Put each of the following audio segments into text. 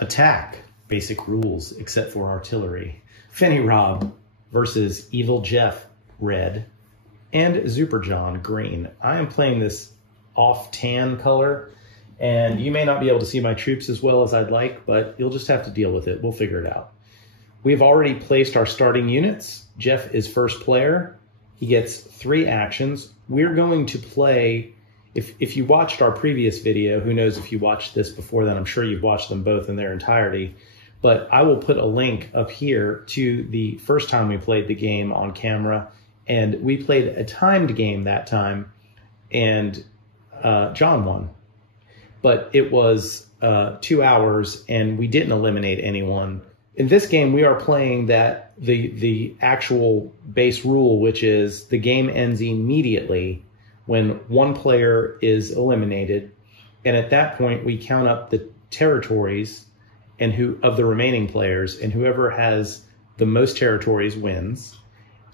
Attack, basic rules, except for artillery. Fenny Rob versus Evil Jeff, red, and Zuper John, green. I am playing this off tan color, and you may not be able to see my troops as well as I'd like, but you'll just have to deal with it. We'll figure it out. We've already placed our starting units. Jeff is first player. He gets 3 actions. We're going to play, if you watched our previous video, who knows if you watched this before then, I'm sure you've watched them both in their entirety, but I will put a link up here to the first time we played the game on camera, and we played a timed game that time, and John won. But it was 2 hours, and we didn't eliminate anyone. In this game, we are playing that the actual base rule, which is the game ends immediately when one player is eliminated, and at that point we count up the territories and of the remaining players, and whoever has the most territories wins.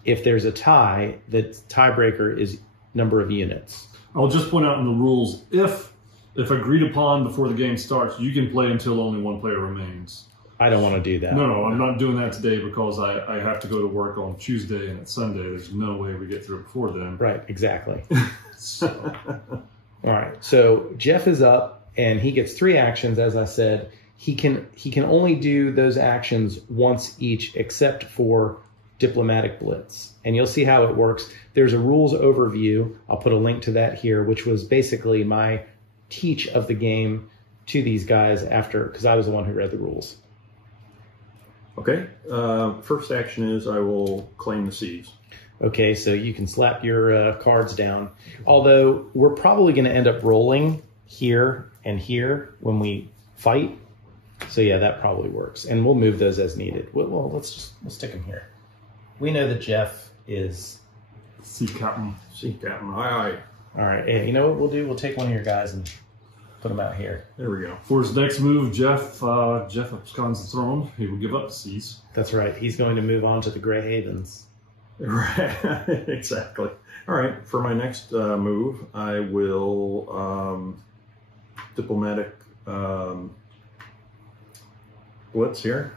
If there's a tie, the tiebreaker is number of units. I'll just point out in the rules, if agreed upon before the game starts, you can play until only one player remains. I don't want to do that. No, I'm not doing that today because I have to go to work on Tuesday and it's Sunday. There's no way we get through it before then. Right, exactly. So, all right, so Jeff is up and he gets 3 actions, as I said. He can only do those actions once each except for diplomatic blitz. And you'll see how it works. There's a rules overview. I'll put a link to that here, which was basically my teach of the game to these guys because I was the one who read the rules. Okay, first action is I will claim the seas. Okay, so you can slap your cards down. Although we're probably going to end up rolling here and here when we fight. So yeah, that probably works. And we'll move those as needed. Well, we'll stick them here. We know that Jeff is... Sea captain. Sea captain, aye. All right, yeah, you know what we'll do? We'll take one of your guys and put them out here. There we go. For his next move, Jeff absconds the throne. He will give up the seas. That's right. He's going to move on to the Grey Havens. Right, exactly. All right, for my next move, I will diplomatic blitz here.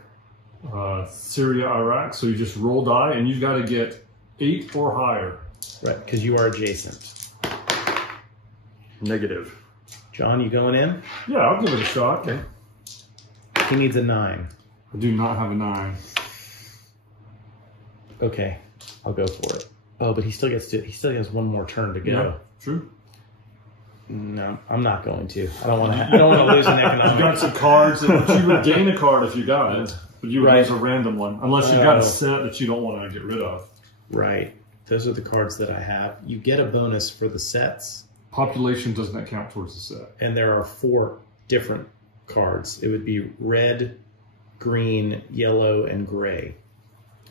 Syria, Iraq. So you just roll die, and you've got to get 8 or higher. Right, because you are adjacent. Negative. John, you going in? Yeah, I'll give it a shot. Okay. He needs a 9. I do not have a 9. Okay, I'll go for it. Oh, but he still has one more turn to go. Yeah, true. No, I'm not going to. I don't want to lose an economic. You've got some cards, but you would gain a card if you got it. But you would use a random one, unless you've got a set that you don't want to get rid of. Right. Those are the cards that I have. You get a bonus for the sets. Population does not count towards the set. And there are 4 different cards. It would be red, green, yellow, and gray.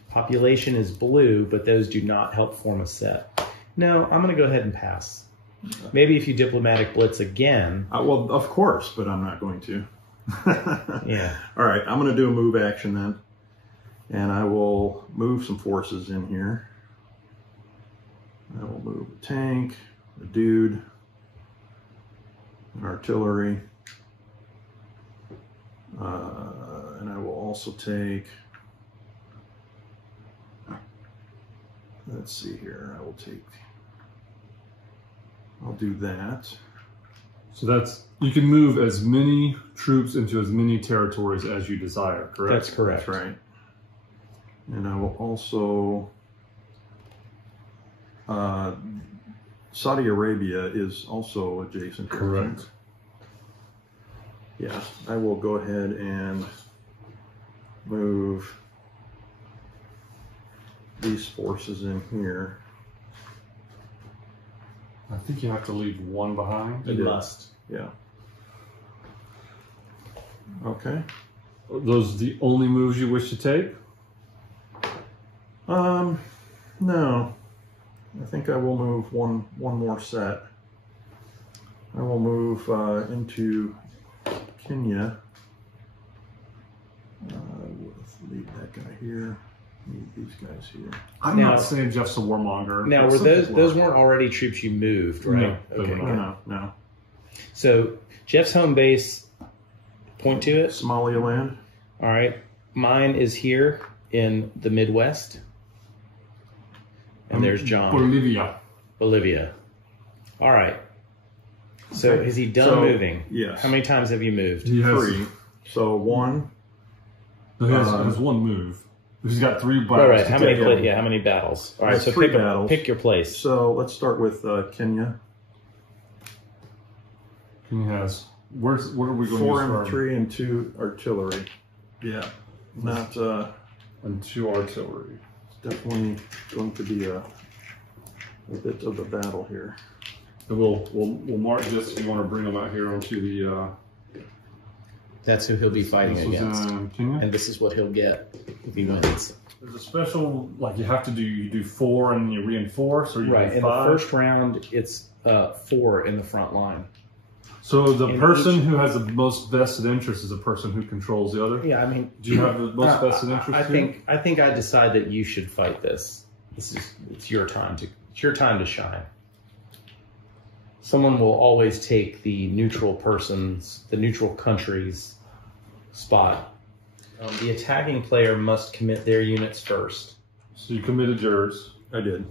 Population is blue, but those do not help form a set. No, I'm going to go ahead and pass. Maybe if you diplomatic blitz again. Well, of course, but I'm not going to. Yeah. All right, I'm going to do a move action then. And I will move some forces in here. I will move a tank, a dude, an artillery. And I will also take... Let's see here. I'll do that. So you can move as many troops into as many territories as you desire, correct? That's correct. That's right. And I will also, Saudi Arabia is also adjacent. Correct. Yeah, I will go ahead and move these forces in here. I think you have to leave one behind. You must. Yeah. Okay. Are those the only moves you wish to take? No. I think I will move one more set. I will move into Kenya. Leave that guy here. Leave these guys here. I'm not saying Jeff's a warmonger. Now, were those weren't already troops you moved, right? No, okay. No. So Jeff's home base point to it. Somaliland. All right. Mine is here in the Midwest. And there's John. Bolivia. All right. So Okay. is he done moving? Yes. How many times have you moved? He has 3. So 1. No, he has one move. He's got 3 battles. Right. How many battles? All right. So 3 battles. Pick your place. So let's start with Kenya. He has. What are we going 4 to use? infantry and 2 artillery. Yeah. Not. And 2 artillery. Definitely going to be a bit of a battle here. And we'll mark this if you want to bring them out here onto the. That's who he'll be fighting against. Kenya. And this is what he'll get if he wins. There's a special, like you do 4 and you reinforce, or you Right. do 5. In the first round, it's 4 in the front line. So the person who has the most vested interest is the person who controls the other. Yeah, I mean, Do you have the most vested interest? I think I decide that you should fight this. It's your time to shine. Someone will always take the neutral country's spot. The attacking player must commit their units first. So you committed yours. I did.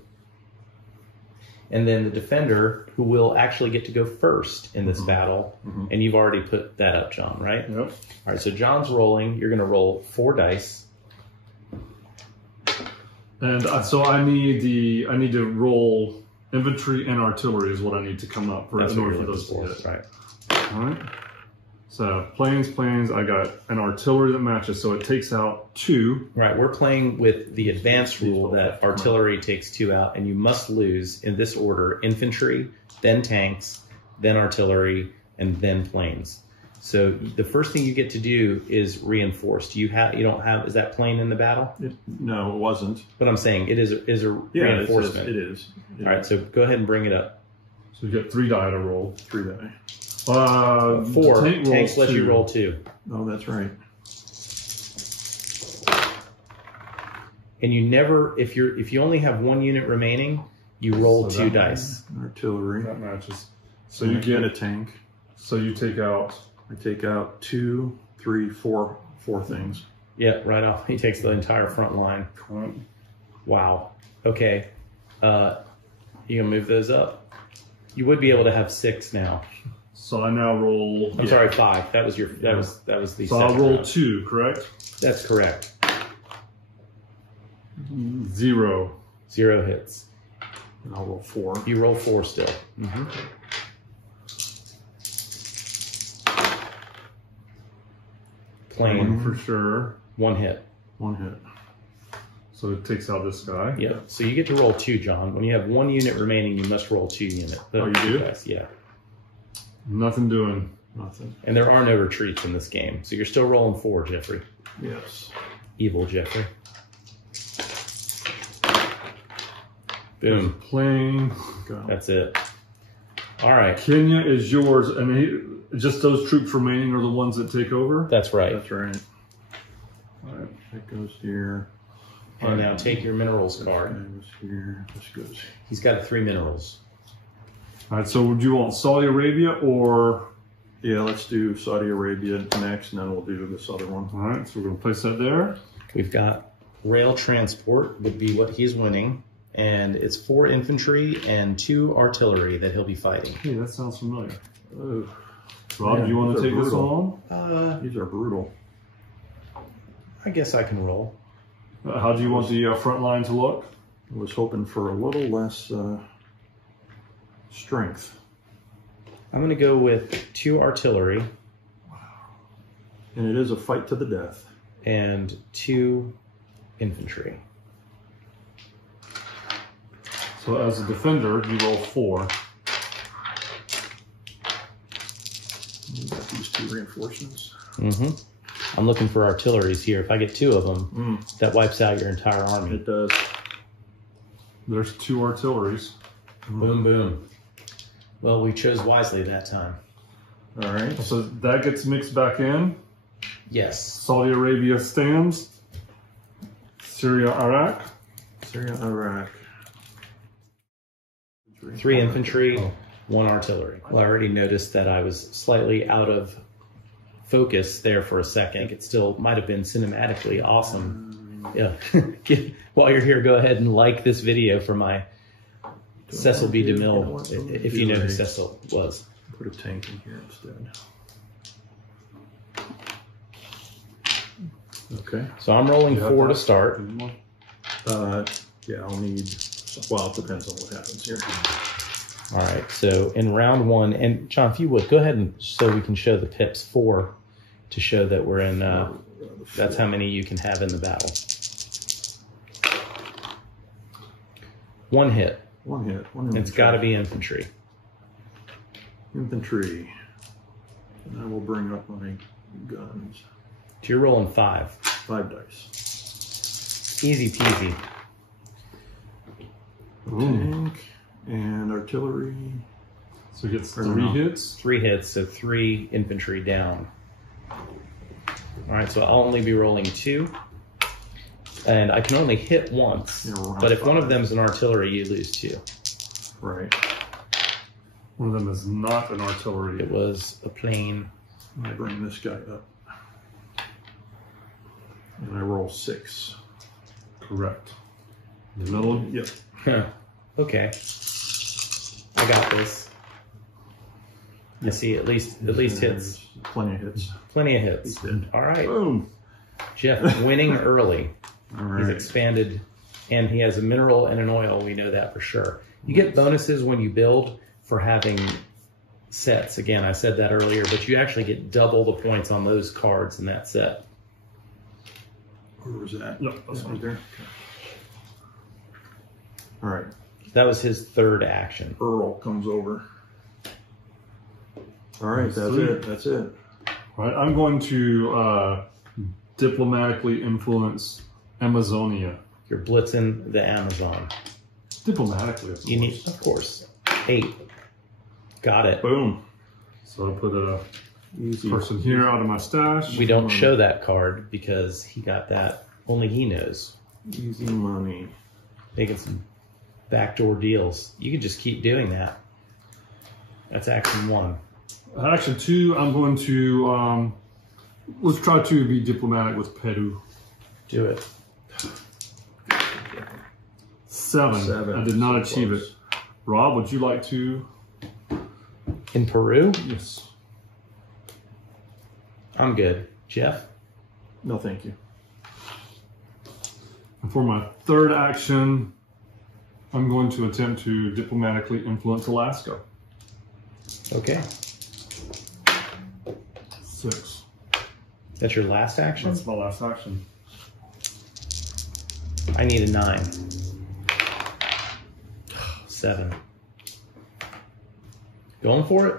And then the defender, who will actually get to go first in this battle, and you've already put that up, John, right? Yep. All right, so John's rolling. You're going to roll 4 dice. And so I need to roll infantry and artillery is what I need to come up for That's in what order you're for those to looking hit. for, right? All right. So planes. I got an artillery that matches, so it takes out 2. Right, we're playing with the advanced rule that artillery takes 2 out, and you must lose in this order: infantry, then tanks, then artillery, and then planes. So the first thing you get to do is reinforce. Is that plane in the battle? No, it wasn't. But I'm saying it is a reinforcement. It is. All right, so go ahead and bring it up. So you get 3 die to roll. 3 die. 4. Tanks let you roll 2. Oh, that's right. And you never, if you only have 1 unit remaining, you roll 2 dice. Artillery. That matches. So And you I get a tank. So you take out. I take out 2, 3, 4 things. Yeah, right off. He takes the entire front line. Wow. Okay. You gonna move those up? You would be able to have 6 now. So I now roll. I'm sorry, 5. That was the. So I'll second roll round. 2, correct? That's correct. 0. 0 hits. And I'll roll 4. You roll 4 still. Plane For sure. 1 hit. 1 hit. So it takes out this guy. Yep. So you get to roll 2, John. When you have 1 unit remaining, you must roll 2 units. Oh, you do? Yes, yeah. Nothing doing. Nothing. And there are no retreats in this game, so you're still rolling 4, Jeffrey. Yes. Evil Jeffrey. Boom. Plane. Go. That's it. All right. Kenya is yours, and just those troops remaining are the ones that take over? That's right. That's right. All right. That goes here. And now take your minerals That card. goes here. This goes. He's got 3 minerals. All right, so would you want Saudi Arabia or? Yeah, let's do Saudi Arabia next, and then we'll do this other one. All right, so we're going to place that there. We've got rail transport would be what he's winning. And it's 4 infantry and 2 artillery that he'll be fighting. Hey, that sounds familiar. Ugh. Rob, Yeah, do you want to these are take this brutal. along? These are brutal. I guess I can roll. How do you want the front line to look? I was hoping for a little less strength. I'm going to go with 2 artillery And it is a fight to the death. and 2 infantry. So as a defender, you roll 4. We've got these 2 reinforcements. I'm looking for artilleries here. If I get 2 of them, that wipes out your entire army. It does. There's 2 artilleries. Boom, boom. Well, we chose wisely that time. All right. So that gets mixed back in. Yes. Saudi Arabia stands. Syria, Iraq. Syria, Iraq. 3 infantry, 1 artillery. Well, I already noticed that I was slightly out of focus there for a second. It still might have been cinematically awesome. Yeah. While you're here, go ahead and like this video for my Cecil B. DeMille, if you know who Cecil was. Put a tank in here instead. Okay. So I'm rolling 4 to start. Yeah, I'll need, well, it depends on what happens here. All right, so in round 1, and John, if you would, go ahead and so we can show the pips 4 to show that we're in, that's how many you can have in the battle. 1 hit. 1 hit. 1 infantry. It's got to be infantry. Infantry. And I will bring up my guns. So you're rolling 5. 5 dice. Easy peasy. Tank and artillery. So it gets 3 hits? 3 hits, so 3 infantry down. All right, so I'll only be rolling 2. And I can only hit once. But if 1 of them is an artillery, you lose 2. Right. 1 of them is not an artillery. It was a plane. I bring this guy up. And I roll 6. Correct. In the middle? Yep. Okay. I got this. You see, at least hits. Plenty of hits. Plenty of hits. All right. Boom. Jeff winning early. All right. He's expanded, and he has a mineral and an oil. We know that for sure. You get bonuses when you build for having sets. Again, I said that earlier, but you actually get double the points on those cards in that set. Where was that? No, that's right there. Okay. All right. That was his 3rd action. Earl comes over. All right, that's it. That's it. All right, I'm going to diplomatically influence Amazonia. You're blitzing the Amazon. Diplomatically, Of course. 8. Got it. Boom. So I put a Easy person here out of my stash. We don't show that card because he got that. Only he knows. Easy money. Making some backdoor deals. You could just keep doing that. That's action 1. Action 2, I'm going to, let's try to be diplomatic with Peru. Do it. 7. I did not achieve it. Rob, would you like to? In Peru? Yes. I'm good. Jeff? No, thank you. And for my 3rd action, I'm going to attempt to diplomatically influence Alaska. Okay. 6. That's your last action? That's my last action. I need a 9. 7. Going for it?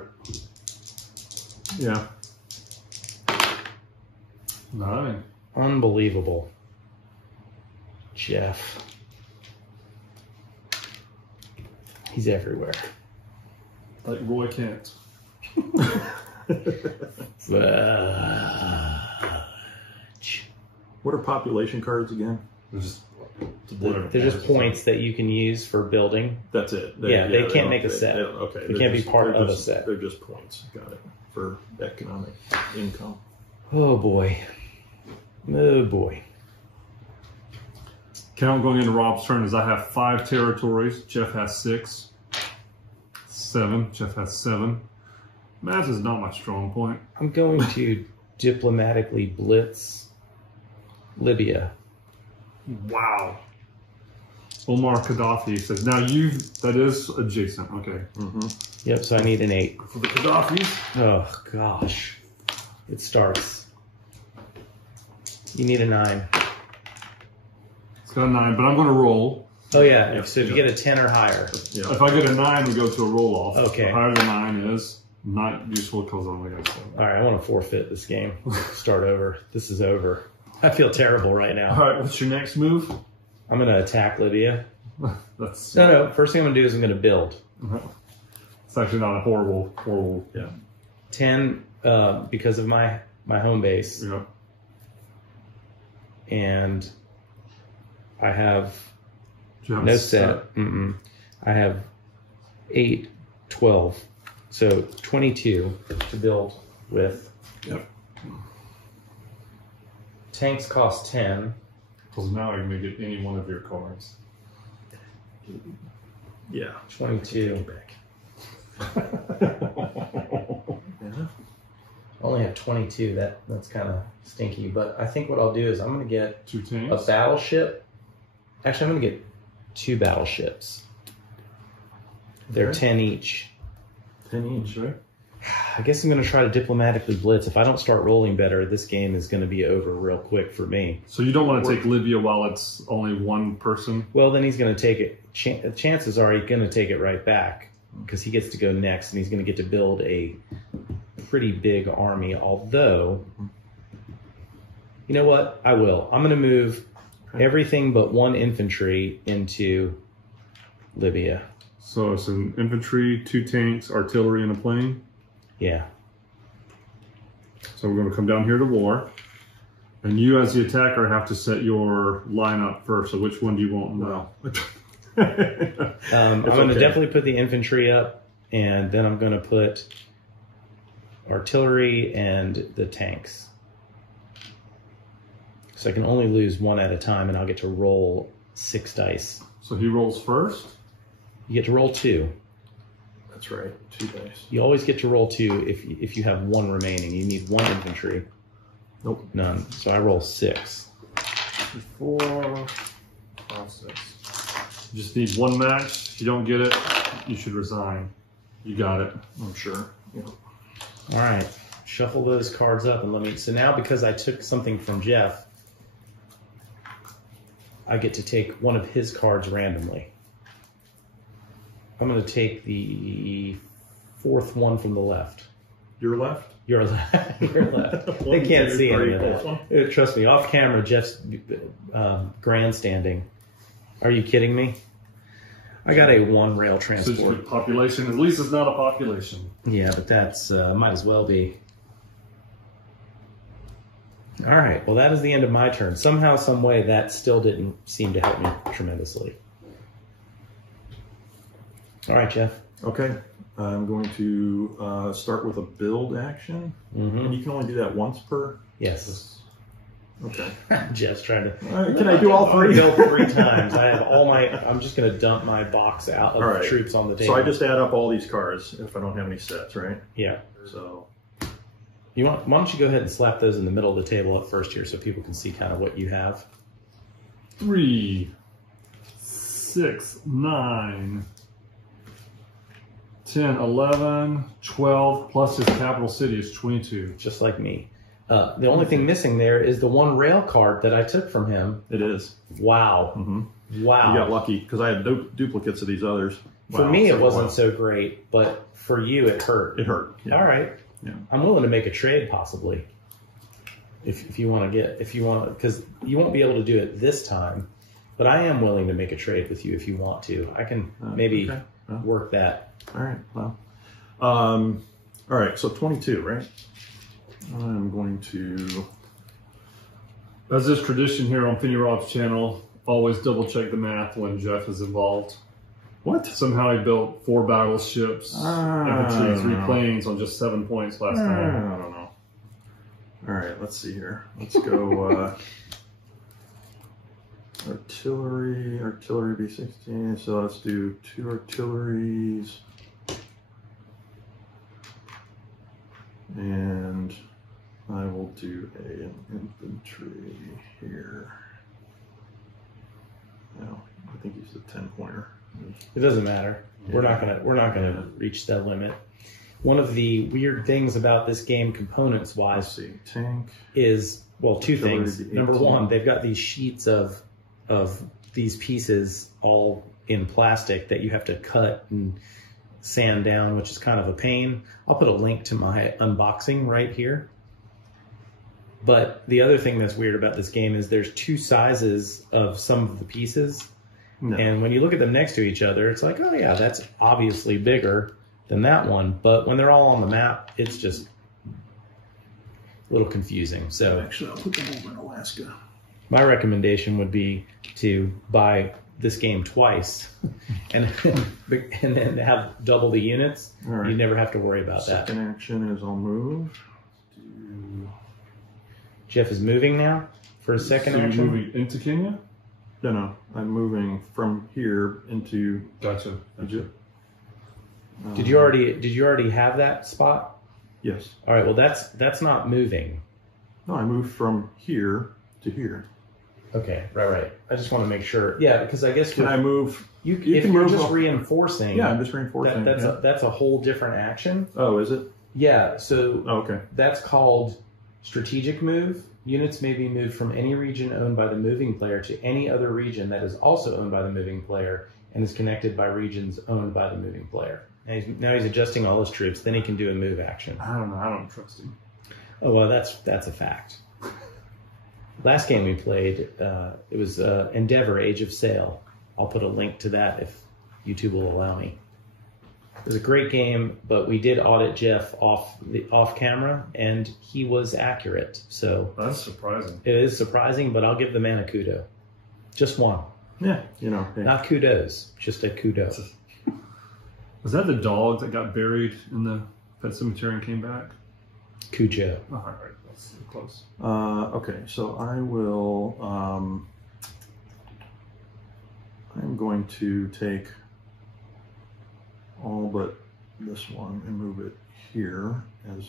Yeah. 9. Unbelievable. Jeff. He's everywhere. Like Roy Kent. What are population cards again? They're just points that you can use for building. That's it. They can't make a set. Okay. They can't be part of a set. They're just points. Got it. For economic income. Oh boy. Oh boy. Count going into Rob's turn is I have 5 territories. Jeff has 6. 7. Jeff has 7. Math is not my strong point. I'm going to diplomatically blitz Libya. Wow. Omar Gaddafi says, now that is adjacent. Okay. Mm-hmm. Yep, so I need an 8. For the Gaddafis. Oh gosh. It starts. You need a 9. It's got a 9, but I'm going to roll. Oh yeah, so if you get a 10 or higher. Yeah. If I get a 9, we go to a roll off. Okay. The higher the 9 is, not useful because I'm only got 7. All right, I want to forfeit this game. Start over. This is over. I feel terrible right now. All right, what's your next move? I'm going to attack Libya. That's No. First thing I'm going to do is I'm going to build. It's actually not a horrible. Yeah. 10 because of my home base. Yeah. And I have Do you have no a set. I have 8, 12. So 22 to build with. Yep. Tanks cost 10. Because now you may get any one of your cards. Yeah. 22. Yeah. I only have 22. That's kind of stinky. But I think what I'll do is I'm going to get 2 tanks. a battleship. Actually, I'm going to get 2 battleships. They're Okay. 10 each. 10 each, right? I guess I'm going to try to diplomatically blitz. If I don't start rolling better, this game is going to be over real quick for me. So you don't want to take Libya while it's only one person? Well, then he's going to take it. Chances are he's going to take it right back because he gets to go next, and he's going to get to build a pretty big army. Although, you know what? I will. I'm going to move everything but 1 infantry into Libya. So it's an infantry, 2 tanks, artillery, and a plane. Yeah. So we're going to come down here to war. And you, as the attacker, have to set your lineup first. So which one do you want? Well, I'm going to definitely put the infantry up, and then I'm going to put artillery and the tanks. So I can only lose 1 at a time, and I'll get to roll 6 dice. So he rolls first. You get to roll 2. That's right. 2 dice. You always get to roll 2 if you have 1 remaining. You need 1 infantry. Nope. None. So I roll 6. 4, 5, 6. You just need 1 match. If you don't get it, you should resign. You got it. I'm sure. Yeah. All right. Shuffle those cards up and let me. So now because I took something from Jeff, I get to take one of his cards randomly. I'm going to take the 4th one from the left. Your left? Your left. Your left. They can't see any of that. Trust me, off camera, Jeff's grandstanding. Are you kidding me? I got a 1 rail transport. So population, at least it's not a population. Yeah, but that's might as well be. All right, well, that is the end of my turn. Somehow, some way, that still didn't seem to help me tremendously. All right, Jeff. Okay. I'm going to start with a build action. Mm-hmm. And you can only do that once per? Yes. Okay. Jeff's trying to. Can I do all 3? Go 3 times. I have all my. I'm just going to dump my box out of troops on the table. So I just add up all these cards if I don't have any sets, right? Yeah. So. Why don't you go ahead and slap those in the middle of the table up first here so people can see kind of what you have. 3, 6, 9, 10, 11, 12, plus his capital city is 22. Just like me. The only thing missing there is the 1 rail card that I took from him. It is. Wow. Mm-hmm. Wow. You got lucky because I had duplicates of these others. For me, it wasn't so great, but for you, it hurt. It hurt. Yeah. All right. Yeah. I'm willing to make a trade possibly. If you want to because you won't be able to do it this time, but I am willing to make a trade with you if you want to. I can maybe work that. All right. Well, all right. So 22, right? I'm going to. As is tradition here on Finny Rob's channel, always double check the math when Jeff is involved. What? Somehow he built 4 battleships, infantry, 3 planes on just 7 points last time. I don't know. All right, let's see here. Let's go artillery B16. So let's do 2 artilleries. And I will do an infantry here. No, I think he's the 10-pointer. It doesn't matter. Yeah. We're not gonna reach that limit. One of the weird things about this game, components wise, tank is 2 artillery things. Number 1, they've got these sheets of these pieces all in plastic that you have to cut and sand down, which is kind of a pain. I'll put a link to my unboxing right here. But the other thing that's weird about this game is there's 2 sizes of some of the pieces. No. And when you look at them next to each other, it's like, oh yeah, that's obviously bigger than that one. But when they're all on the map, it's just a little confusing. So actually, I'll put them over in Alaska. My recommendation would be to buy this game twice and then have double the units. Right. You never have to worry about that. Second action is I'll move. Jeff is moving now for his second So you're action. moving into Kenya? No, I'm moving from here into Gotcha. Egypt. Did you already have that spot? Yes. All right. Well, that's not moving. No, I moved from here to here. Okay. Right. I just want to make sure. Yeah, because I guess Can I move? if can you're move just up. reinforcing. Yeah, I'm just reinforcing. That's a whole different action. Oh, is it? Yeah. So Oh, okay. that's called strategic move. Units may be moved from any region owned by the moving player to any other region that is also owned by the moving player and is connected by regions owned by the moving player. And now he's adjusting all his troops. Then he can do a move action. I don't know. I don't trust him. Oh, well, that's a fact. Last game we played, it was Endeavor, Age of Sail. I'll put a link to that if YouTube will allow me. It was a great game, but we did audit Jeff off camera, and he was accurate. So That's surprising. it is surprising, but I'll give the man a kudo. Just one. Yeah, you know. Hey. Not kudos, just a kudo. Was that the dog that got buried in the pet cemetery and came back? Cujo. Oh, all right. That's close. Okay, so I will. I'm going to take all but this one and move it here as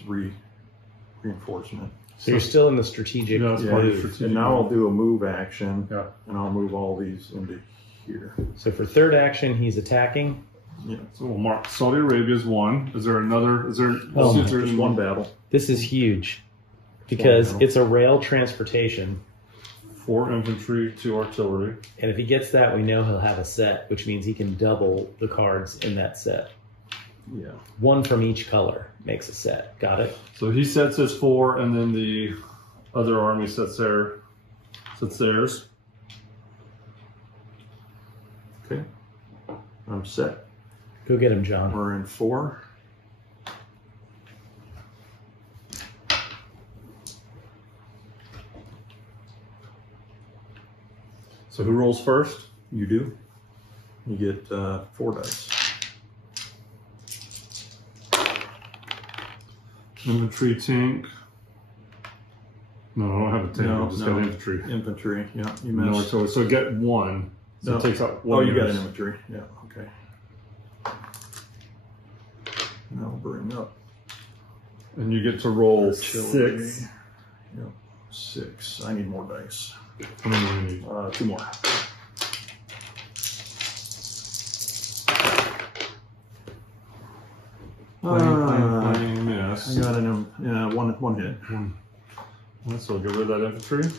reinforcement. So you're still in the strategic Yeah, that's Yeah, part of move. the strategic and now I'll move. do a move action, Yeah. and I'll move all these into here. So for third action, he's attacking. Yeah, So we'll mark Saudi Arabia's one. Is there another? Is there? Oh, is there just one battle. This is huge because Wow. it's a rail transportation. 4 infantry, 2 artillery. And if he gets that, we know he'll have a set, which means he can double the cards in that set. Yeah. One from each color makes a set. Got it? So he sets his 4, and then the other army sets theirs. Okay. I'm set. Go get him, John. We're in 4. So who rolls first? You do. You get 4 dice. Infantry, tank. No, I don't have a tank. No, I just no. got infantry. Infantry. Yeah, you No, missed. so get 1. So No. it takes out Oh, 1. you got yours. an infantry. Yeah, okay. And I'll bring up And you get to roll artillery. 6. Yep, 6. I need more dice. How many do you need? 2 more. Plain, yes. I got one hit. So get rid of that infantry.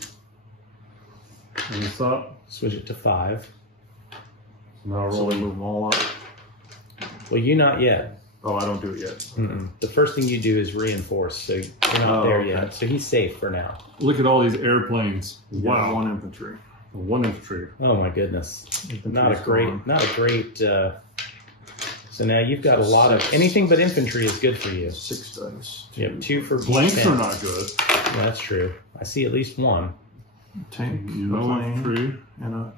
And stop. Switch it to 5. Now So roll. move them all up. Well, you not yet. Oh, I don't do it yet. Mm-mm. The first thing you do is reinforce, so you're not Oh, there okay. yet. So he's safe for now. Look at all these airplanes. You got Wow. 1 infantry. 1 infantry. Oh my goodness. Infantry's Not a great. So now you've got a lot of anything but infantry is good for you. 6 dice. You have 2 for Blanks each are fence. not good. Yeah, that's true. I see at least one. Tank, a No plane, infantry. and a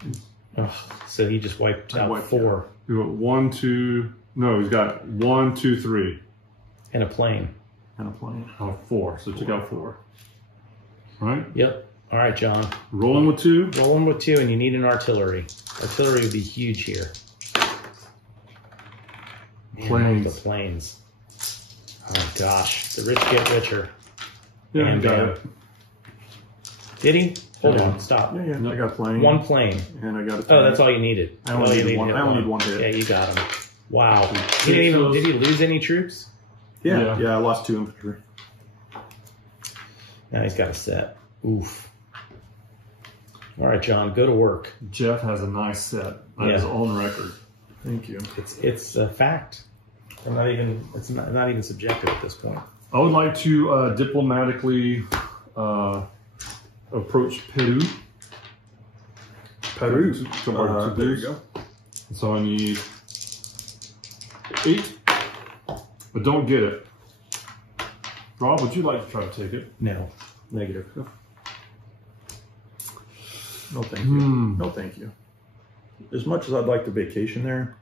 Ugh, so he just wiped I out wiped 4 You got 1, 2. No, he's got 1, 2, 3. and a plane. plane. Oh, 4. So took out 4. Right? Yep. All right, John. Rolling with 2. Rolling with 2, and you need an artillery. Artillery would be huge here. Man, Planes. The planes. Oh gosh, the rich get richer. Yeah, And, got it. Did he? Hold Yeah. on, stop. Yeah, Nope. I got plane. One plane. And I got a tank. Oh, that's all you needed. I only All you need needed one- hit I only need one hit. Yeah, you got him. Wow. He Take didn't even, those. did he lose any troops? Yeah, Yeah. I lost 2 infantry. Now he's got a set. Oof. All right, John, go to work. Jeff has a nice set. That Yeah. is on record. Thank you. It's a fact. It's not even subjective at this point. I would like to diplomatically approach Peru. Peru. There you go. So I need 8, but don't get it. Rob, would you like to try to take it? No. Negative. No, thank you. No, thank you. As much as I'd like to vacation there,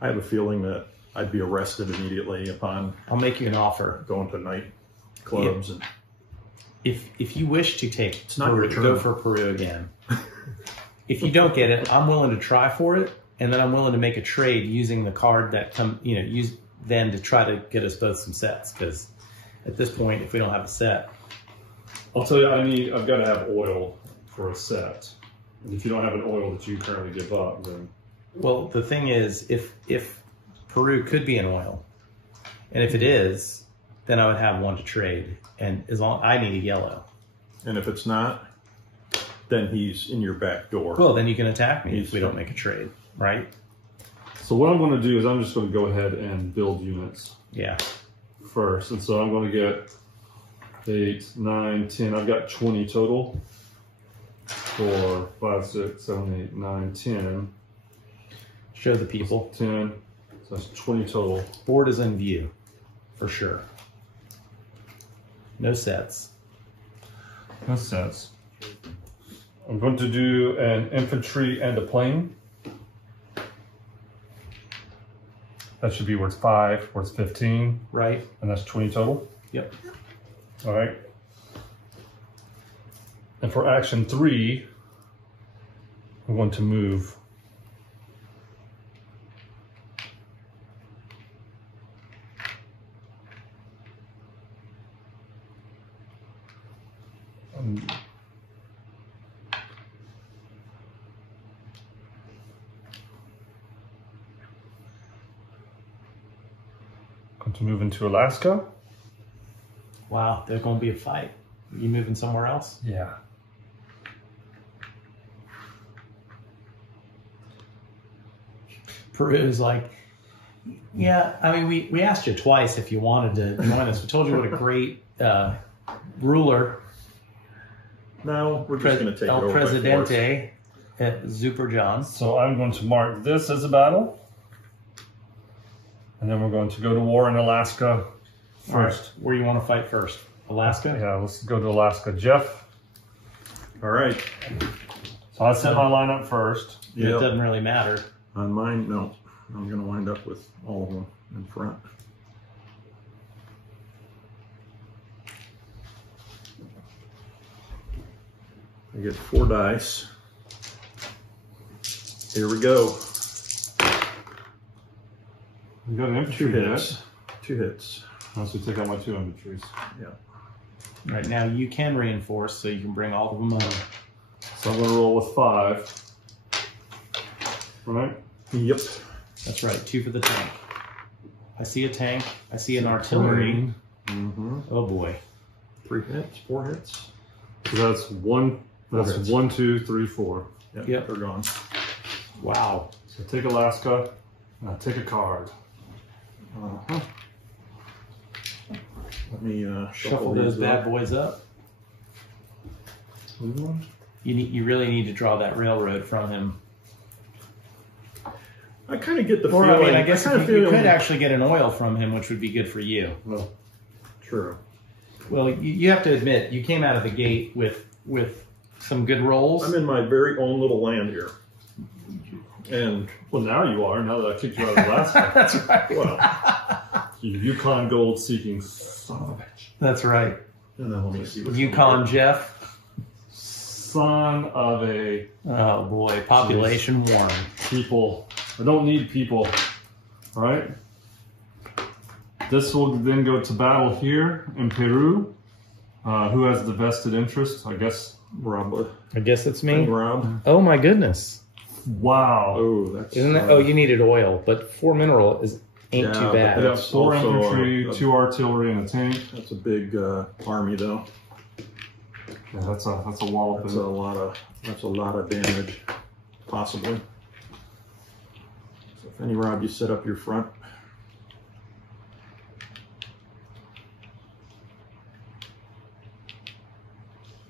I have a feeling that I'd be arrested immediately upon I'll make you an offer. going to night clubs and if you wish to take It's not Peru, your turn. go for Peru again. If you don't get it, I'm willing to try for it, and then I'm willing to make a trade using the card that use then to try to get us both some sets. Because at this point, if we don't have a set, I'll tell you, I've got to have oil for a set. And if you don't have an oil that you currently give up, then well, the thing is, if Peru could be an oil, and if it is, then I would have one to trade, and as long I need a yellow. And if it's not, then he's in your back door. Well, then you can attack me if we don't make a trade, right? So what I'm going to do is I'm just going to go ahead and build units Yeah. first. And so I'm going to get 8, 9, 10. I've got 20 total. 4, 5, 6, 7, 8, 9, 10. Show the people. 10. So that's 20 total. Board is in view, for sure. No sets. No sets. I'm going to do an infantry and a plane. That should be where it's 5, where it's 15, Right? and that's 20 total. Yep. All right. And for action 3, we want to move going to move into Alaska. Wow, there's going to be a fight. You moving somewhere else? Yeah. Peru's like, yeah, I mean, we asked you twice if you wanted to join us. We told you what a great ruler, No, we're just going to take it El over by force. Presidente at Super John. So I'm going to mark this as a battle. And then we're going to go to war in Alaska first. All right, where you want to fight first? Alaska? Yeah, let's go to Alaska. Jeff. All right. So I set my lineup first. It Yep. doesn't really matter. On mine, no. I'm going to wind up with all of them in front. I get 4 dice. Here we go. You got an 2 infantry hits. hit. 2 hits. I should take out my 2 infantries. Yeah. Right now, you can reinforce, so you can bring all of them up. So I'm going to roll with 5. Right? Yep. That's right, 2 for the tank. I see a tank. I see an artillery. Mm-hmm. Oh boy. 3 hits, 4 hits. So that's 1. That's hits. 1, 2, 3, 4. Yep. They're gone. Wow. So take Alaska. Now take a card. Uh-huh. Let me Shuffle those bad boys up. You really need to draw that railroad from him. I kind of get the Or, feeling. I mean, I guess kinda you feel- could actually get an oil from him, which would be good for you. No. True. Well, you have to admit, you came out of the gate with some good rolls. I'm in my very own little land here. And, Well, now you are. Now that I kicked you out of Alaska. That's right. well, You Yukon gold seeking son of a bitch. That's right. and then let me see what's Yukon Jeff. Son of a Oh boy, population warning. people. I don't need people. All right. This will then go to battle here in Peru. Who has the vested interest? I guess. Rob. I guess it's me. Rob. Oh my goodness. Wow. Oh, that's. Isn't that? Oh, you needed oil, but 4 mineral ain't Yeah, too but I bad. got that's 4 also infantry, a- 2 artillery, and a tank. That's a big army, though. Yeah, that's a wallop. That's a lot of damage, possibly. So if any Rob, you set up your front.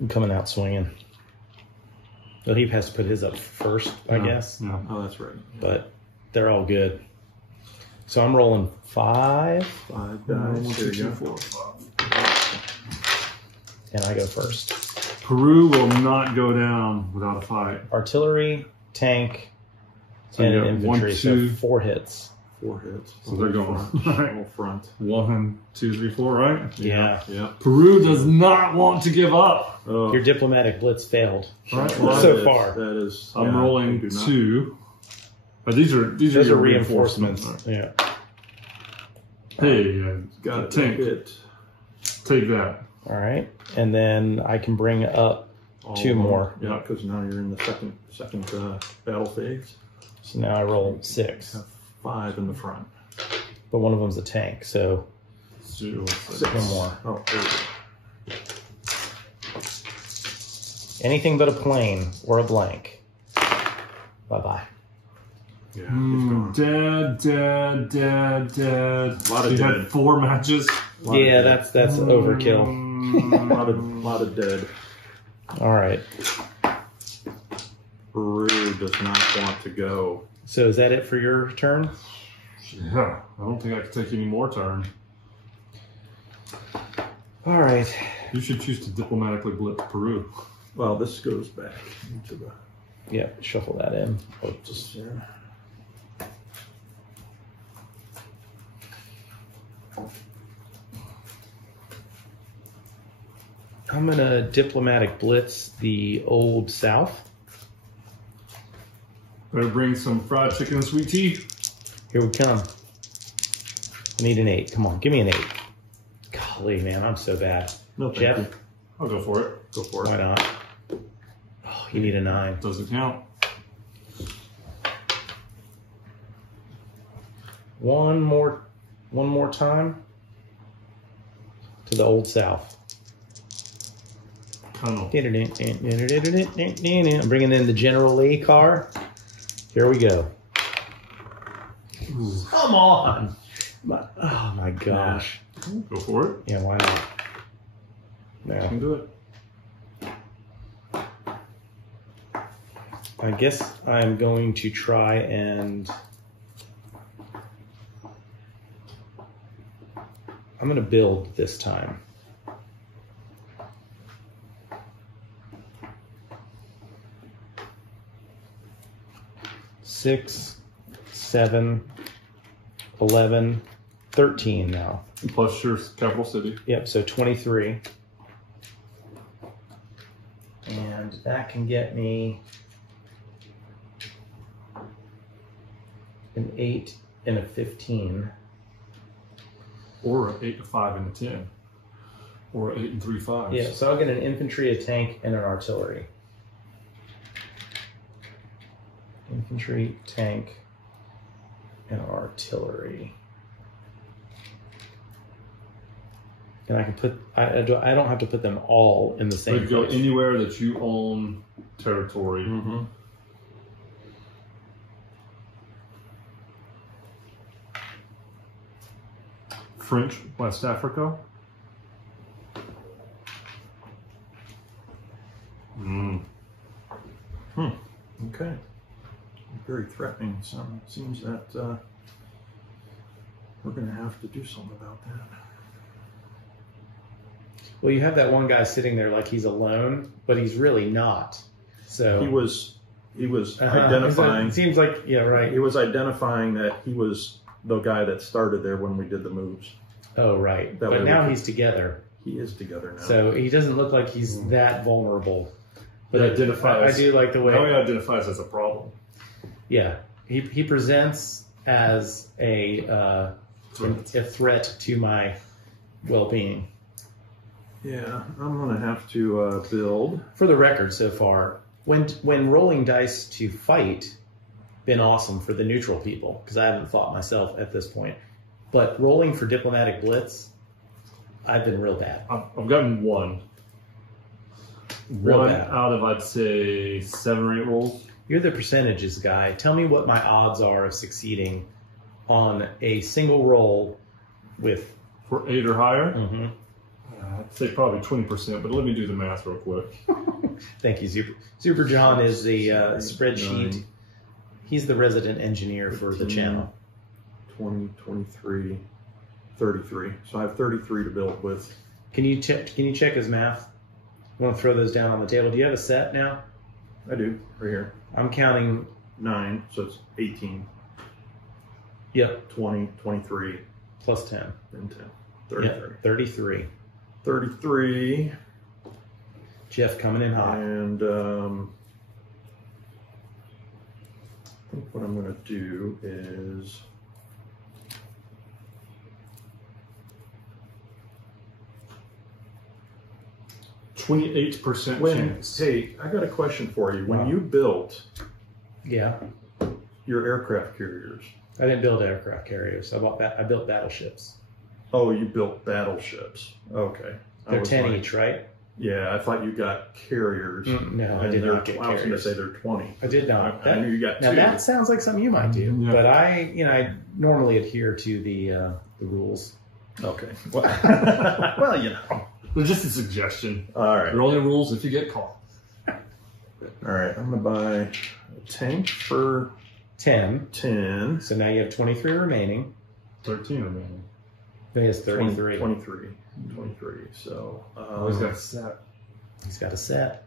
I'm coming out swinging. Well, he has to put his up first, I guess. Yeah. Oh, that's right. But they're all good. So I'm rolling 5, 5 dice. There you go. and I go first. Peru will not go down without a fight. Artillery, tank, So and you an got 1, infantry. 2, So 4 hits. 4 hits. So they're going full front. 1, 2, 3, 4, right? Yeah. Yeah. Peru does not want to give up. Oh, Your diplomatic blitz failed. Right, well, So far. That is. I'm yeah, rolling I do not- 2. These are Those your are reinforcements. Right. Yeah. Hey, Got it. tank. Hit. Take that. All right. And then I can bring up All 2 of them. more. Yeah, because now you're in the second battle phase. So now I roll 6. Have 5 in the front. But one of them's a tank, so 0, 6. one more. Oh, there we go. Anything but a plane or a blank. Bye-bye. Yeah, he's gone. Dead. A lot of You dead. had 4 matches. Lot of Yeah, dead. that's overkill. lot of dead. All right. Peru does not want to go. So is that it for your turn? Yeah, I don't think I can take any more turn. All right. You should choose to diplomatically blitz Peru. Well, this goes back into the. Yep, shuffle that in. Oh, just yeah. I'm going to diplomatic blitz the Old South. Better bring some fried chicken and sweet tea. Here we come. I need an 8. Come on, give me an 8. Golly, man, I'm so bad. No, thank Jeff, you. I'll go for it. Go for why it. not? Oh, you need a 9. Doesn't count. One more time to the Old South. Colonel. I'm bringing in the General Lee car. Here we go. Ooh. Come on. Oh my gosh. Go for it. Yeah, why not? You No. can do it. I guess I'm going to try and I'm going to build this time. Six, 7, 11, 13 now. Plus your capital city. Yep, so 23. And that can get me an 8 and a 15. Or an 8 to 5 and a 10. Or 8 and 3 5s. Yeah, so I'll get an infantry, a tank, and an artillery. Infantry, tank, and artillery. And I can put, I don't have to put them all in the So same you go place. anywhere that you own territory. Mm-hmm. French, West Africa. Okay. Very threatening. So it seems that we're going to have to do something about that. Well, you have that one guy sitting there like he's alone, but he's really not. So He was identifying. It seems like, yeah, right. He was identifying that he was the guy that started there when we did the moves. Oh, right. That way But we now can- he's together. He is together now. So he doesn't look like he's that vulnerable. But He identifies. I do like the way. Now he identifies as a problem. Yeah, he presents as a threat to my well-being. Yeah, I'm going to have to build. For the record, so far, when rolling dice to fight, been awesome for the neutral people because I haven't fought myself at this point. But rolling for diplomatic blitz, I've been real bad. I've gotten one. Real One bad. out of, I'd say, 7 or 8 rolls. You're the percentages guy. Tell me what my odds are of succeeding on a single roll with. For 8 or higher, Mhm. I'd say probably 20%, but let me do the math real quick. Thank you, Super John is the spreadsheet. 9, He's the resident engineer for the 15, channel. 20, 23, 33. So I have 33 to build with. Can you check his math? I want to throw those down on the table. Do you have a set now? I do, right here. I'm counting. 9, so it's 18. Yep. 20, 23, Plus 10. and 10. 33. Yep. 33. 33. Jeff coming in hot. And I think what I'm going to do is %28% chance. Hey, I got a question for you. When Wow. you built Yeah. your aircraft carriers, I didn't build aircraft carriers. I built battleships. oh, you built battleships. Okay. I They're was 10 like, each, right? Yeah, I thought you got carriers. No, I and did they're- not get I was going to carriers. say they're 20. I did not. I knew you got Now two. that sounds like something you might do, Yeah. but I normally adhere to the rules. Okay. Well, well, you know. It's just a suggestion. All right. There are only rules if you get caught. All right. I'm going to buy a tank for 10. 10. So now you have 23 remaining. 13 remaining. He has 33. 23. 23. So, He's got a set. He's got a set.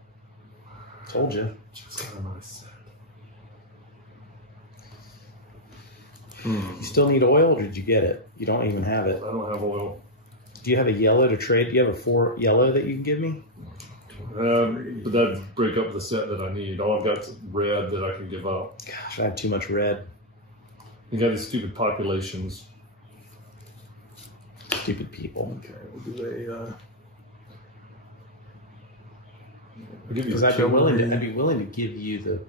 Told you. Just got a nice set. You still need oil, or did you get it? You don't even have it. I don't have oil. Do you have a yellow to trade? Do you have a 4 yellow that you can give me? But that'd break up the set that I need. All I've got is red that I can give up. Gosh, I have too much red. You got these stupid populations. Stupid people. okay, we'll do a. I'll give you Because I'd be willing to give you the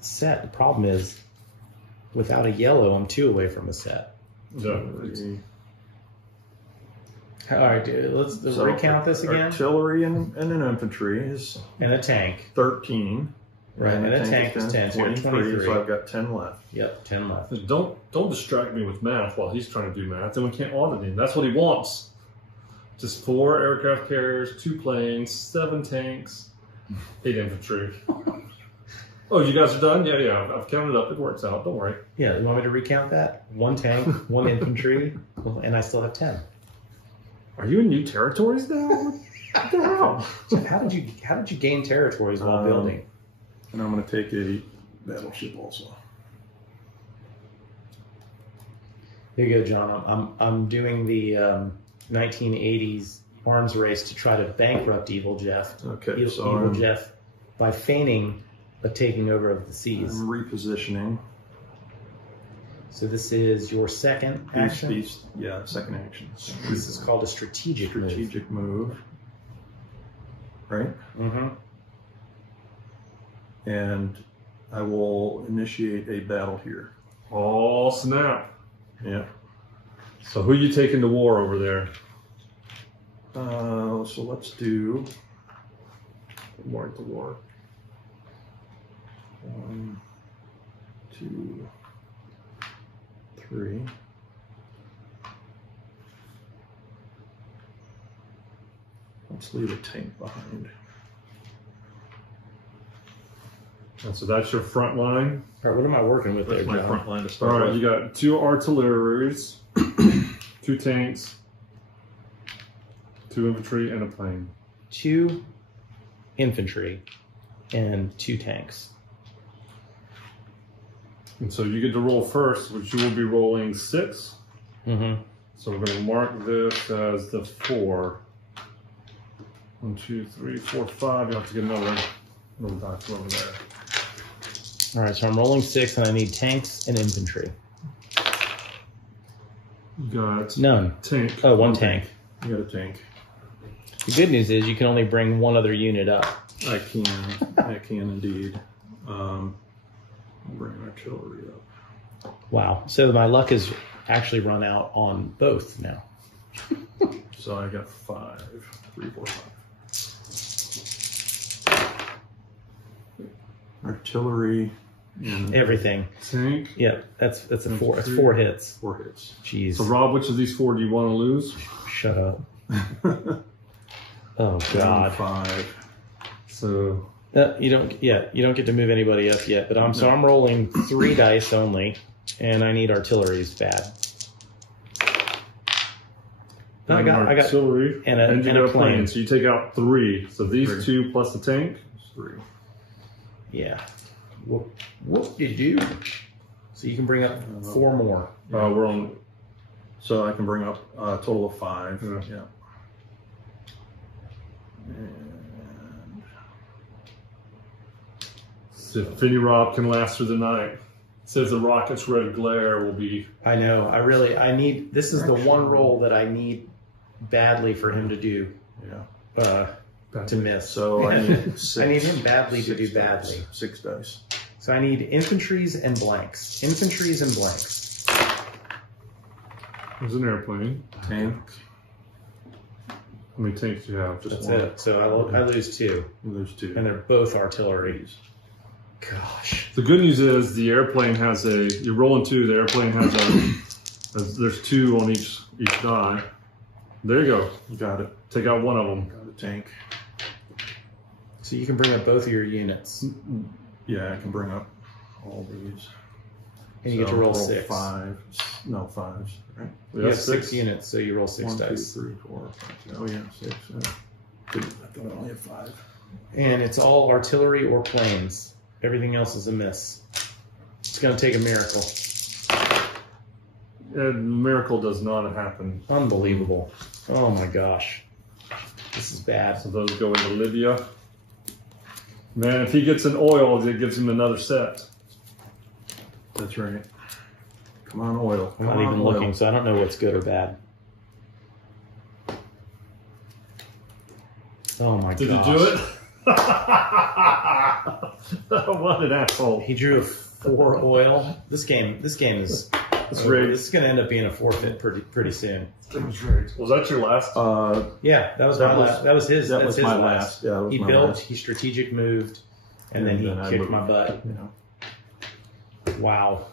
set. The problem is, without a yellow, I'm 2 away from a set. All right, dude, let's So recount this again. Artillery and an infantry is And a tank. 13. Right, and a tank is 10, so you're 23. So I've got 10 left. Yep, 10 left. Don't distract me with math while he's trying to do math, and we can't audit him. That's what he wants. Just 4 aircraft carriers, 2 planes, 7 tanks, 8 infantry. Oh, you guys are done? Yeah. I've counted up. It works out. Don't worry. Yeah, you want me to recount that? 1 tank, 1 infantry, and I still have 10. Are you in new territories now? What the hell? Jeff, how did you gain territories while building? And I'm going to take a battleship also. Here you go, John. I'm doing the 1980s arms race to try to bankrupt Evil Jeff. Okay, Evil Jeff by feigning a taking over of the seas. I'm repositioning. So this is your second action. Yeah, second action. This is called a strategic move. Right? Mm-hmm. And I will initiate a battle here. Oh, snap. Yeah. So who you taking to war over there? So let's do War to war. 1, 2, 3. Let's leave a tank behind. And so that's your front line. All right, what am I working with That's there, my John? front line to All start right, with. you got 2 artilleries, 2 tanks, 2 infantry, and a plane. 2 infantry and 2 tanks. And so you get to roll first, which you will be rolling 6. Mm-hmm. So we're going to mark this as the 4. 1, 2, 3, 4, 5. You have to get another dice over there. All right, so I'm rolling 6, and I need tanks and infantry. You got None. tank. Oh, 1 tank. You got a tank. The good news is you can only bring 1 other unit up. I can indeed. I'll bring artillery up. Wow. So my luck has actually run out on both now. So I got 5. 3, 4, 5. Artillery and Everything. Tank. Yeah, that's a 4. It's Infantry. 4 hits. 4 hits. Jeez. So Rob, which of these 4 do you want to lose? Shut up. Oh God. 5. So You don't get to move anybody up yet. But I'm rolling 3 dice only, and I need artilleries bad. I got artillery and a plane. So you take out 3. So these 2 plus the tank. 3. Yeah. What did you do? So you can bring up 4 more. We're on. So I can bring up a total of 5. Yeah. Yeah. And If Finny Rob can last through the night. Says the Rocket's red glare will be. I know. I need. This is the one roll that I need badly for him to do. yeah. To miss. So I need 6. I need him badly to do dice. badly. 6 dice. So I need infantries and blanks. Infantries and blanks. There's an airplane. Tank. How many tanks do you have? Just That's one. it. So I lose 2. There's 2. And they're both artillery. Gosh. The good news is the airplane has a. You're rolling 2. The airplane has a. There's 2 on each die. There you go. You got it. Take out one of them. Got a tank. So you can bring up both of your units. Yeah, I can bring up all these. And you get to roll 6. 5. No, 5s. Right? You have 6 units, so you roll 6 1, 2, dice. 3, 4, 5. Oh yeah, 6. I thought I only had 5. And it's all artillery or planes. Everything else is a miss. It's going to take a miracle. A miracle does not happen. Unbelievable. Oh my gosh. This is bad. So those go into Libya. Man, if he gets an oil, it gives him another set. That's right. Come on, oil. I'm Come not on, even oil. looking, so I don't know what's good or bad. Oh my gosh. Did he do it? What an asshole. He drew a 4 oil. This game is It's rigged. This is going to end up being a forfeit pretty soon. Was that your last? Yeah, that was That my was- last. That was his. that That's was his my last. last. Yeah, that was he my built. last. He strategic moved, and then he I kicked moved. my butt. Yeah. Wow.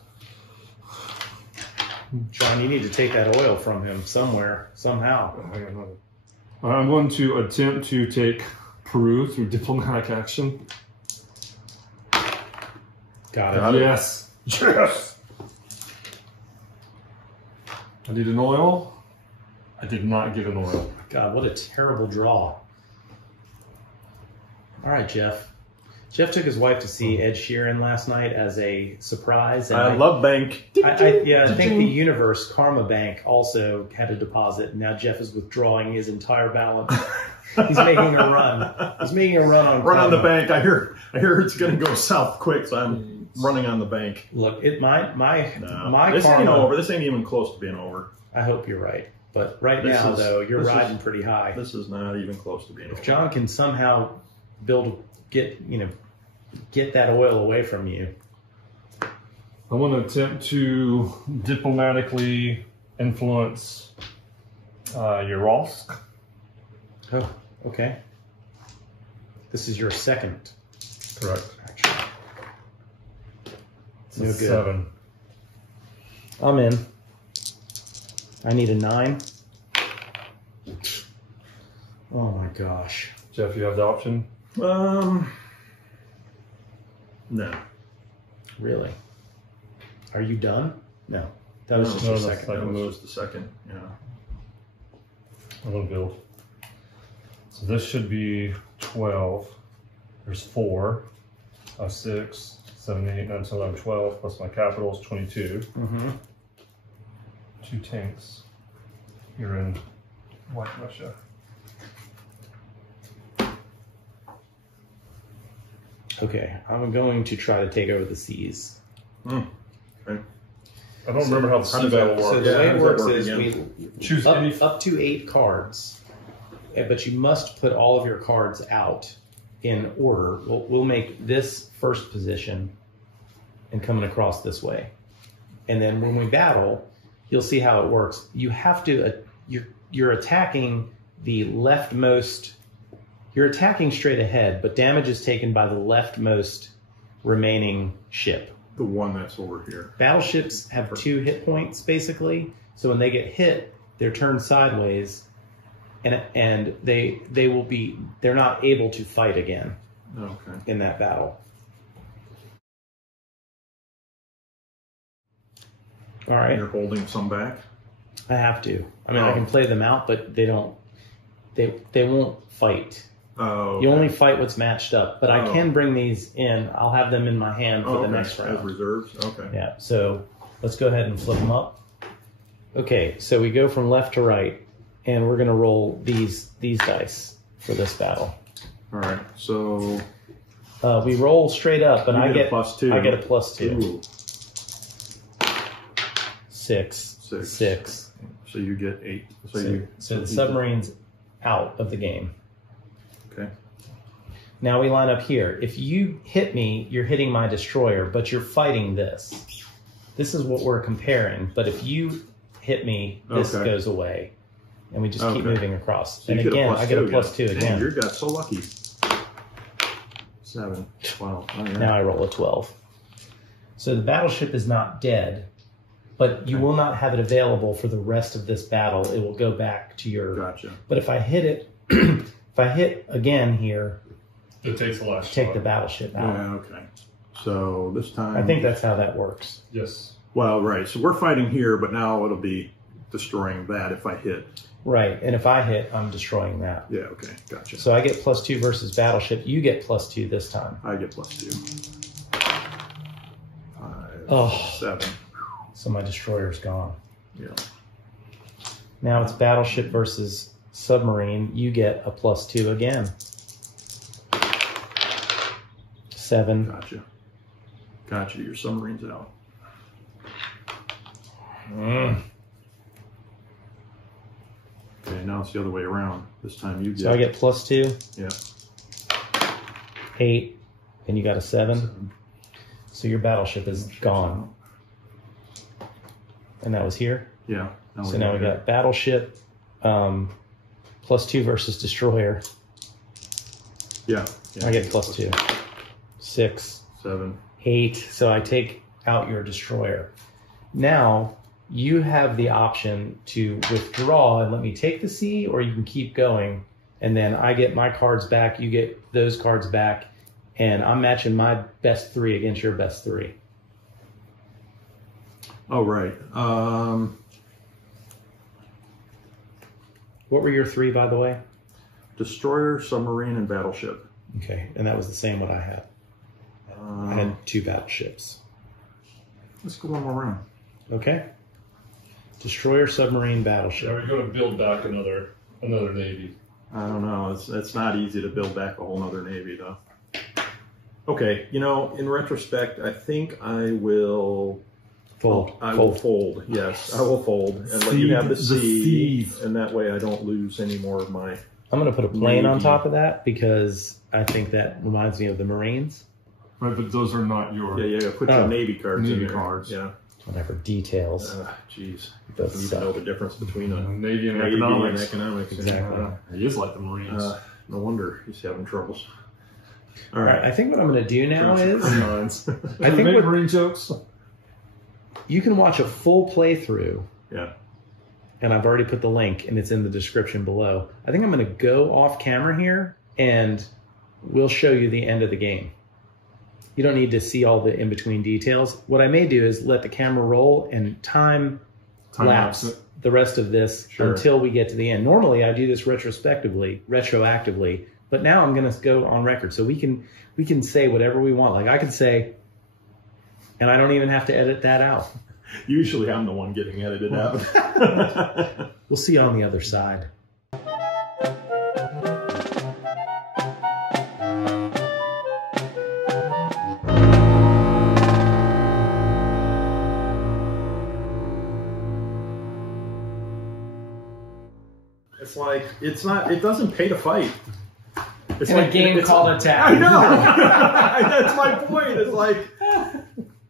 John, you need to take that oil from him somewhere, somehow. I'm going to attempt to take Peru through diplomatic action. Got it. Yes. Yes. I need an oil. I did not get an oil. God, what a terrible draw. All right, Jeff. Jeff took his wife to see Ed Sheeran last night as a surprise. And I love bank. I think the universe, Karma Bank, also had a deposit. Now Jeff is withdrawing his entire balance. He's making a run. He's making a run on Run on the Karma. bank. I hear it's going to go south quick, so I'm running on the bank. Look, my This Karma. ain't over. This ain't even close to being over. I hope you're right. But right This now, is- though, you're this is- riding pretty high. This is not even close to being over. If John can somehow get that oil away from you. I want to attempt to diplomatically influence Uralsk. Oh, okay. This is your second. Correct. Actually. It's No a good. 7. I'm in. I need a 9. Oh my gosh. Jeff, you have the option. No. Really? Are you done? No. That was just your that's second. That second. was just the second. Yeah. I'm going to build. So this should be 12. There's 4. 6, 7, 8, 9, 10, 11, 12. Plus my capital is 22. Mm-hmm. 2 tanks. You're in White Russia. Okay, I'm going to try to take over the seas. Okay. I don't remember how the sea battle works. So the Yeah, way how it does that works work is again? we Choose any. up to 8 cards, but you must put all of your cards out in order. We'll make this first position and coming across this way, and then when we battle, you'll see how it works. You have to you're attacking the leftmost. You're attacking straight ahead, but damage is taken by the leftmost remaining ship. The one that's over here. Battleships have 2 hit points, basically. So when they get hit, they're turned sideways, and they're not able to fight again Okay. in that battle. All right, You're holding some back. I have to. I mean, I can play them out, but they don't. They won't fight. Oh, You okay. only fight what's matched up, but I can bring these in. I'll have them in my hand for the okay. next round. As reserves? Okay. Yeah, so let's go ahead and flip them up. Okay, so we go from left to right, and we're going to roll these dice for this battle. All right, so We roll straight up, and you I get a get +2. I get a +2. Ooh, 6. 6. So you get 8. So the submarine's out of the game. Okay. Now we line up here. If you hit me, you're hitting my destroyer, but you're fighting this. This is what we're comparing, but if you hit me, this Okay. goes away. And we just keep Okay. moving across. So And you again, I get a again. +2 Dang, again. you got so lucky. 7, 12. Oh, yeah. Now I roll a 12. So the battleship is not dead, but you will not have it available for the rest of this battle. It will go back to your... Gotcha. But if I hit it, if I hit again here, It takes the last take shot. the battleship out. Yeah, okay. So this time... I think that's how that works. Yes. Well, right. So we're fighting here, but now it'll be destroying that if I hit. Right, and if I hit, I'm destroying that. Yeah, okay. Gotcha. So I get +2 versus battleship. You get +2 this time. I get +2. 5, Oh. 7. So my destroyer's gone. Yeah. Now it's battleship versus submarine. You get a +2 again. 7. Gotcha. Gotcha. Your submarine's out. Okay, now it's the other way around. This time you get... So I get +2, Yeah. 8, and you got a 7. So your battleship is gone. And that was here. Yeah. So now we got battleship, +2 versus destroyer. Yeah. I get +2. 6, 7. 8. So I take out your destroyer. Now you have the option to withdraw and let me take the sea, or you can keep going. And then I get my cards back. You get those cards back. And I'm matching my best 3 against your best 3. Oh, right. What were your 3, by the way? Destroyer, submarine, and battleship. Okay. And that was the same what I had. I had 2 battleships. Let's go one more round. Okay. Destroyer, submarine, Yeah, battleship. we're going to build back another navy. I don't know. It's not easy to build back a whole nother navy, though. Okay, you know, in retrospect, I think I will Fold. I will fold. Yes, I will fold and let you have the sea, and that way I don't lose any more of my. I'm going to put a plane on Navy. top of that because I think that reminds me of the Marines. Right, but those are not your... Yeah, put your Oh, navy cards in navy there. cards. Yeah. Whatever, details. Jeez. Those Doesn't even suck. know the difference between a Navy and navy economics. and economics. Exactly. He is like the Marines. No wonder he's having troubles. All All right, I think what I'm going to do now is I think make what- Marine jokes. you can watch a full playthrough, Yeah. and I've already put the link, and it's in the description below. I think I'm going to go off camera here, and we'll show you the end of the game. You don't need to see all the in-between details. What I may do is let the camera roll and time lapse lapse it. the rest of this Sure. until we get to the end. Normally I do this retroactively, but now I'm going to go on record. So we can say whatever we want. Like I can say, and I don't even have to edit that out. Usually I'm the one getting edited out. We'll see you on the other side. It's like it doesn't pay to fight. It's In a game called Attack. I know. That's my point.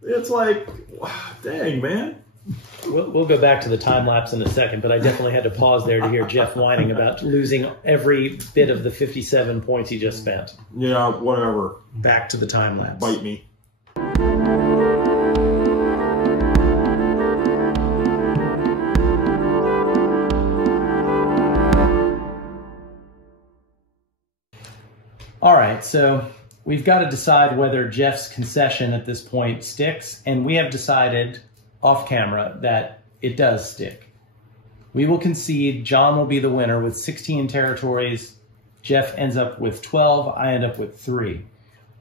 It's like, dang, man. We'll go back to the time lapse in a second, but I definitely had to pause there to hear Jeff whining about losing every bit of the 57 points he just spent. Yeah, whatever. Back to the time lapse. Bite me. All right, so we've got to decide whether Jeff's concession at this point sticks, and we have decided off camera that it does stick. We will concede John will be the winner with 16 territories, Jeff ends up with 12. I end up with 3.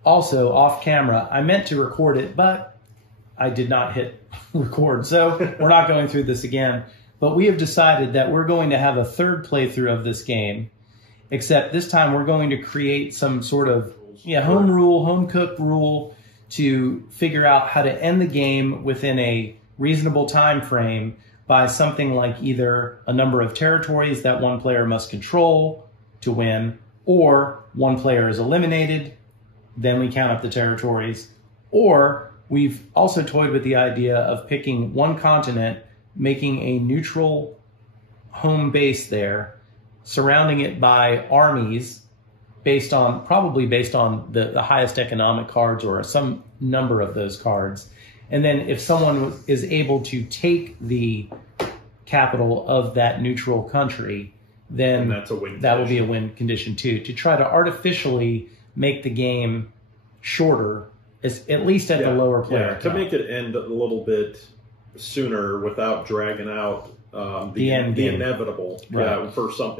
Also, off camera, I meant to record it, but I did not hit record. So we're not going through this again. But we have decided that we're going to have a third playthrough of this game, except this time we're going to create some sort of home rule, home cooked rule to figure out how to end the game within a reasonable time frame by something like either a number of territories that one player must control to win, or one player is eliminated, then we count up the territories. Or we've also toyed with the idea of picking one continent, making a neutral home base there, surrounding it by armies probably based on the highest economic cards or some number of those cards. And then if someone is able to take the capital of that neutral country, then that's a win that will be a win condition too, to try to artificially make the game shorter, at least at the lower player count. To make it end a little bit sooner without dragging out the inevitable. Right. Yeah, for some,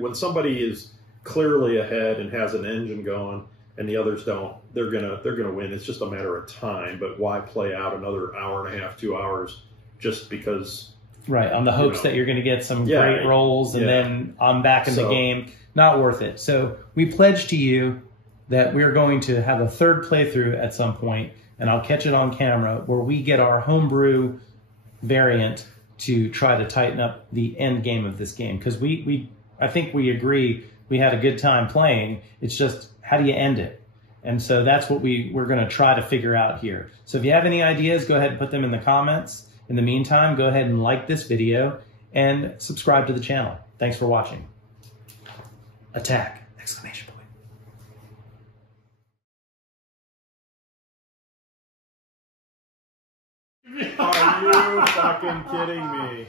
when somebody is clearly ahead and has an engine going and the others don't, they're gonna win. It's just a matter of time. But why play out another hour and a half, 2 hours, just because? Right, on the hopes that you're going to get some great rolls and then I'm back in the game. Not worth it. So we pledge to you that we're going to have a third playthrough at some point, and I'll catch it on camera, where we get our homebrew variant to try to tighten up the end game of this game. Because I think we agree we had a good time playing. It's just, how do you end it? And so that's what we're going to try to figure out here. So if you have any ideas, go ahead and put them in the comments. In the meantime, go ahead and like this video and subscribe to the channel. Thanks for watching. Attack! Exclamation point. Are you fucking kidding me?